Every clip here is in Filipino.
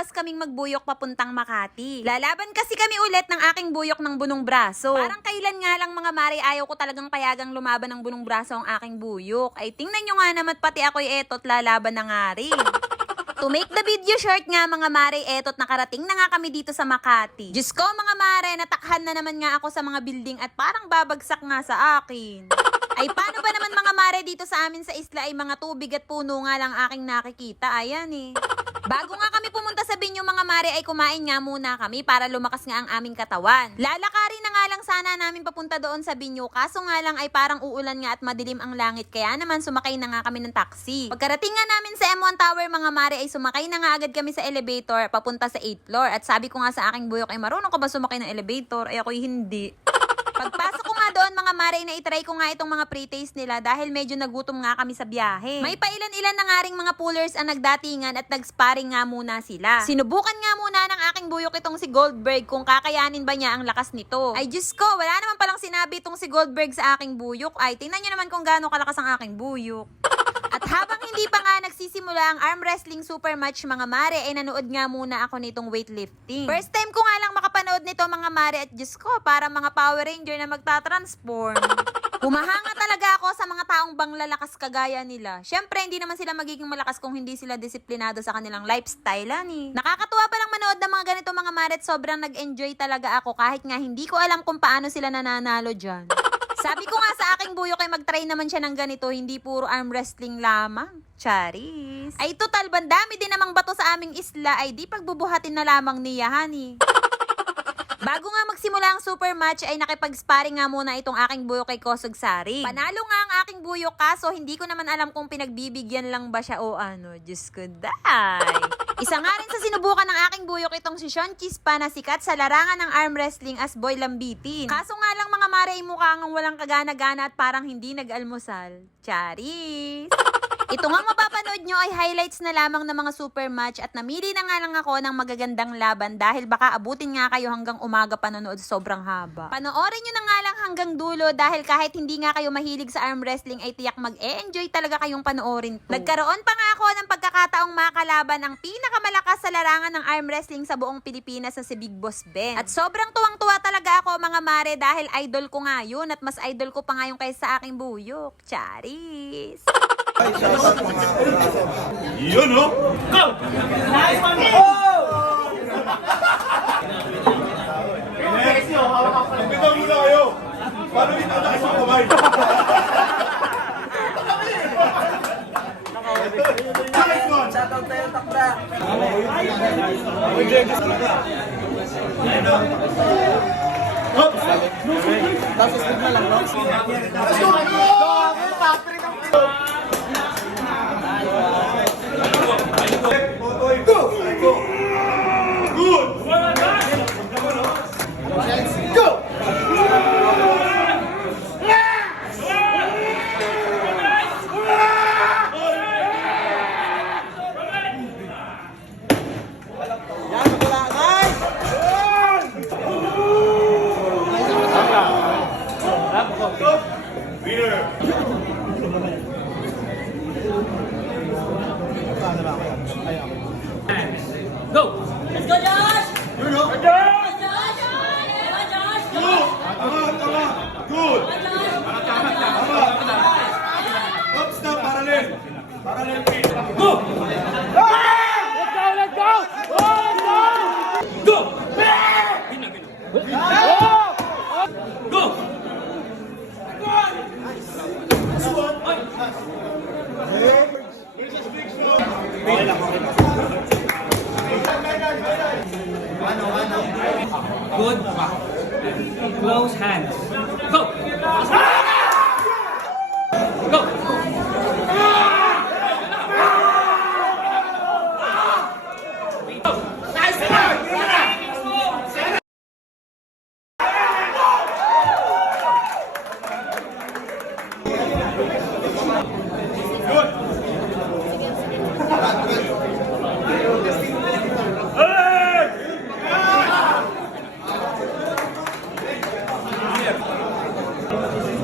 bawas kaming magbuyok papuntang Makati. Lalaban kasi kami ulit ng aking buyok ng bunong braso. Parang kailan nga lang mga mare ayaw ko talagang payagang lumaban ng bunong braso ang aking buyok. Ay tingnan nyo nga naman pati ako'y etot lalaban na nga rin. To make the video short nga mga mare, etot nakarating na nga kami dito sa Makati. Diyos ko mga mare, natakhan na naman nga ako sa mga building at parang babagsak nga sa akin. Ay paano ba naman mga mare dito sa amin sa isla ay mga tubig at puno nga lang aking nakikita. Ayan eh. Bago nga kami pumunta sa binyo mga mare ay kumain nga muna kami para lumakas nga ang aming katawan. Lalakarin na nga lang sana namin papunta doon sa binyo kaso nga lang ay parang uulan nga at madilim ang langit kaya naman sumakay na nga kami ng taxi. Pagkarating nga namin sa M1 Tower mga mare ay sumakay na nga agad kami sa elevator papunta sa 8th floor at sabi ko nga sa aking buyok ay marunong ka ba sumakay ng elevator? Ay ako'y hindi. Pagpasok ko nga doon, mga mare, na itry ko nga itong mga pre-taste nila dahil medyo nagutom nga kami sa biyahe. May pailan-ilan na nga ring mga pullers ang nagdatingan at nag-sparring nga muna sila. Sinubukan nga muna ng aking buyok itong si Goldberg kung kakayanin ba niya ang lakas nito. Ay Diyos ko, wala naman palang sinabi itong si Goldberg sa aking buyok. Ay, tingnan nyo naman kung gaano kalakas ang aking buyok. At habang hindi pa nga nagsisimula ang arm wrestling super match mga mare, ay nanood nga muna ako nitong weightlifting. First time ko nga lang makapanood nito mga mare at Diyos ko, para mga Power Ranger na magtatransform. Humahanga talaga ako sa mga taong bang lalakas kagaya nila. Siyempre, hindi naman sila magiging malakas kung hindi sila disiplinado sa kanilang lifestyle, ani. Nakakatuwa pa lang manood ng mga ganito mga mare at sobrang nag-enjoy talaga ako kahit nga hindi ko alam kung paano sila nananalo dyan. Sabi ko nga sa aking buyo kay mag-try naman siya ng ganito, hindi puro arm wrestling lamang. Charis. Ay total, bandami din namang bato sa aming isla ay di pagbubuhatin na lamang niya, honey. Bago nga magsimula ang super match ay nakipag-sparring nga muna itong aking buyo kay Kosog Sari. Panalo nga ang aking buyo kaso hindi ko naman alam kung pinagbibigyan lang ba siya o ano. Diyos ko, day. Isa nga rin sa sinubukan ng aking buyok itong si Sean Chispa na sikat sa larangan ng arm wrestling as Boy Lambitin. Kaso nga lang mga mare ay mukha ngang walang kagana-gana at parang hindi nag-almusal. Charis! Ito nga mapapanood nyo ay highlights na lamang ng mga super match at namili na nga lang ako ng magagandang laban dahil baka abutin nga kayo hanggang umaga panonood sobrang haba. Panoorin nyo na nga lang hanggang dulo dahil kahit hindi nga kayo mahilig sa arm wrestling ay tiyak mag-e-enjoy talaga kayong panoorin to. Nagkaroon pa nga ako ng pagkakataong makalaban ang pinakamalakas sa larangan ng arm wrestling sa buong Pilipinas na si Big Boss Ben. At sobrang tuwang-tuwa talaga ako mga mare dahil idol ko nga yun at mas idol ko pa nga yung kaysa sa aking buyok. Charis! Yun, no? Go! Next! Bitaw muna kayo. Paano dito na kayo kamay? Nice one! Shoutout tayo, Takda. Tapos na lang, no? Let's go! Totoy, Winner! Yun, no? Good! Tama, tama! Good! Tama! Oops, na, parallel! Parallel pin. Go! Good. Close hands. Go. Go.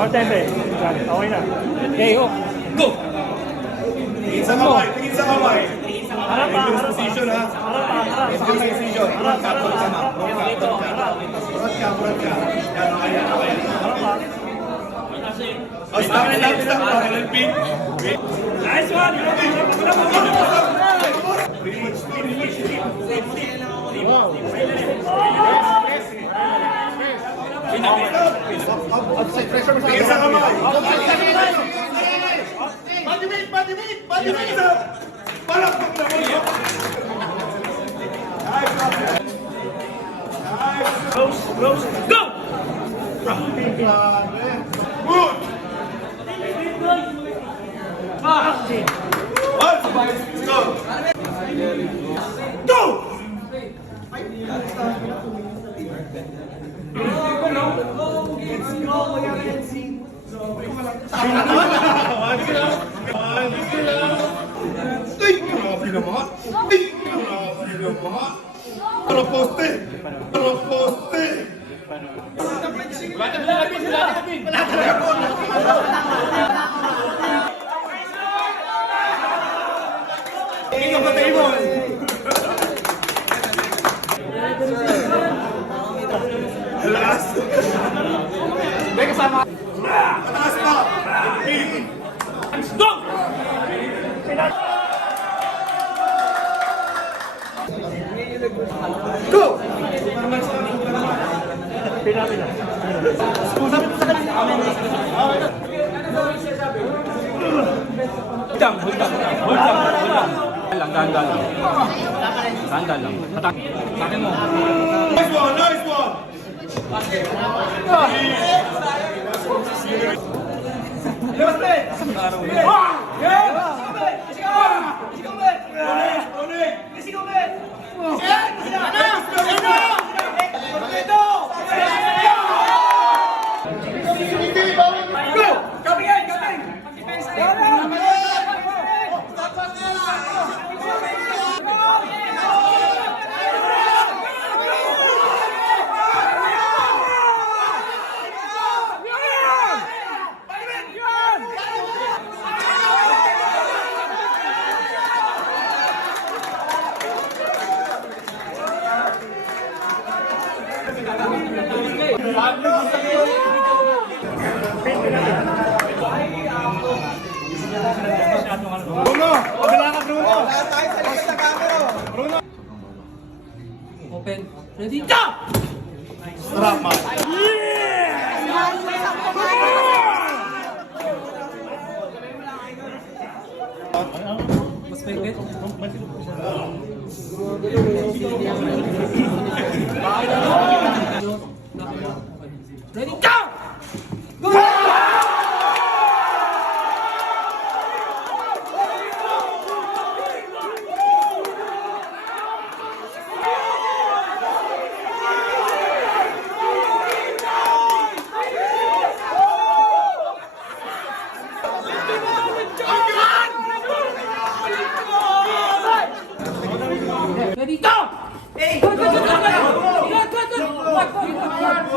Bartender. Yan, okay na. Okay, oh. Go. Tingin sa kamay, tingin sa kamay. English position ha. English position. Front ka, front ka, ma'am. Front ka, front ka. Front ka, front ka. Yan, okay, okay. Oh, stop, stop, stop. Okay, pin. Pin. Nice one! Tingin sa kamay. Weight, body weight. Palakpak naman. Close, close, go! Good. One, go. Go! Ay, grabe naman. Ay, grabe naman. Para poste. Para poste. King of the table. Pa. Pin. Go! Go! Pina, pina. Hold down, hold down. Hold down, hold. Lang, dahan, lang. Dahan. Nice one, nice one. Bruno, เป็นเรื่องที่เจ้าสลับมาสเปกเบส Ready? Go! Hey! Good, good, good, good, good, good, good. What, what, what, what?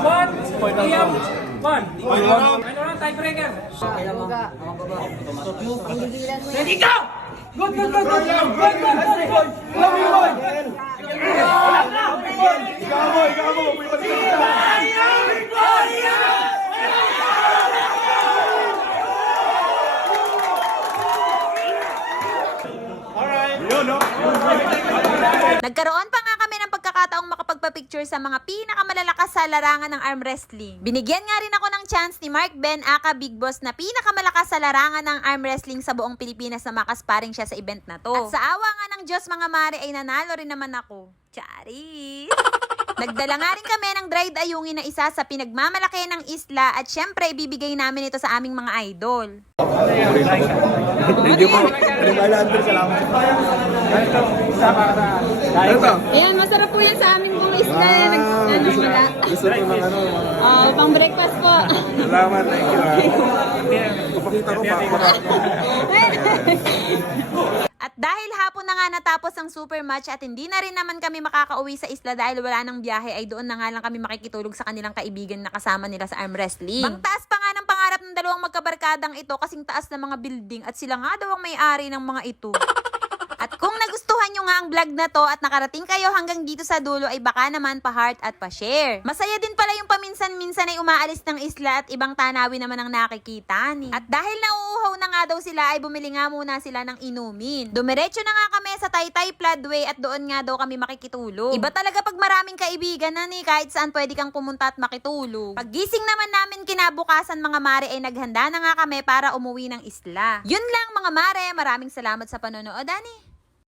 One, Liam, one. Final round, tiebreaker. Ready, go! Good, good, good, good, good, good, good, good. Ikaw mo, ikaw mo. Pasigaw. Alright. Yun, no? Nagkaroon pa nga kami ng pagkakataong makapagpa-picture sa mga pinakamalalakas sa larangan ng arm wrestling. Binigyan nga rin ako ng chance ni Mark Ben aka Big Boss na pinakamalakas sa larangan ng arm wrestling sa buong Pilipinas na makasparing siya sa event na to. At sa awa nga ng Diyos mga mare ay nanalo rin naman ako. Chari! Nagdala nga rin kami ng dried ayungin na isa sa pinagmamalaki ng isla at syempre ibibigay namin ito sa aming mga idol. Thank you po. Ayan, masarap po yan sa aming pong isla. Nag, ano, wala. Gusto ko ng ano. Oh, pang breakfast po. Salamat, thank you. ah. Papakita ko pa. Dahil hapon na nga natapos ang super match at hindi na rin naman kami makakauwi sa isla dahil wala nang biyahe ay doon na nga lang kami makikitulog sa kanilang kaibigan na kasama nila sa arm wrestling. Bang taas pa nga ng pangarap ng dalawang magkabarkadang ito kasing taas ng mga building at sila nga daw ang may-ari ng mga ito. Nagustuhan nyo nga ang vlog na to at nakarating kayo hanggang dito sa dulo ay baka naman pa-heart at pa-share. Masaya din pala yung paminsan-minsan ay umaalis ng isla at ibang tanawin naman ang nakikita ni. At dahil nauuhaw na nga daw sila ay bumili nga muna sila ng inumin. Dumiretso na nga kami sa Taytay Floodway at doon nga daw kami makikitulog. Iba talaga pag maraming kaibigan na ni kahit saan pwede kang pumunta at makitulog. Paggising naman namin kinabukasan mga mare ay naghanda na nga kami para umuwi ng isla. Yun lang mga mare, maraming salamat sa panonood ani.